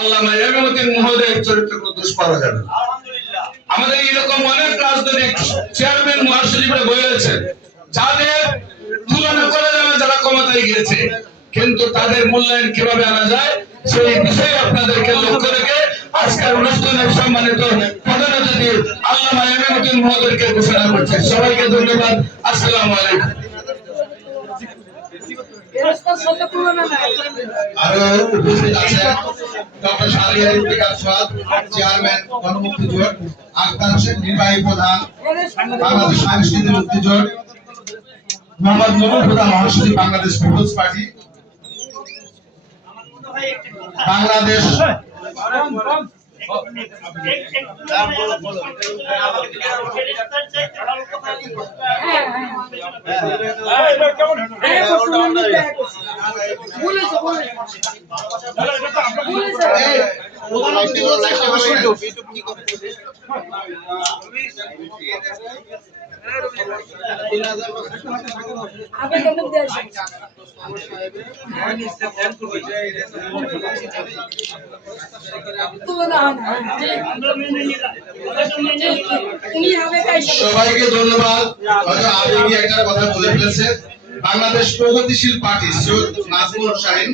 আল্লামা এমামুদ্দিন মহোদয়ের চরিত্র কোনো দোষ পাওয়া যাবে না। আমাদের এরকম অনেক রাজনৈতিক চেয়ারম্যান মহাসচিবরা বলেছেন যাদের তুলনা করা যাবে যারা ক্ষমতায় গিয়েছে। কিন্তু তাদের মূল্যায়ন কীভাবে আনা যায় সেই বিষয়ে আপনাদেরকে লক্ষ্য রেখে আজকের অনুষ্ঠানের সম্মানিত প্রধান অতিথি আল্লামা এমামুদ্দিন মহোদয়কে ঘোষণা করছে। সবাইকে ধন্যবাদ। আসসালামু আলাইকুম। আরও উপস্থিত আছেন? ডক্টর শাহরিয়ার ইফতেখার সাদ, চেয়ারম্যান গণমুক্তি জোট, আখতার হোসেন, নির্বাহী প্রধান, বাংলাদেশ সাংস্কৃতিক মুক্তি জোট, মোহাম্মদ নুরুল হুদা মহাসচিব, বাংলাদেশ পিপলস পার্টি, বাংলাদেশ প্রধান অতিথি বলছে সবাইকে ধন্যবাদ। আবেগী একটা কথা বলে ফেলেছে। বাংলাদেশ প্রগতিশীল পার্টি সৈয়দ নাজমুল শাহিন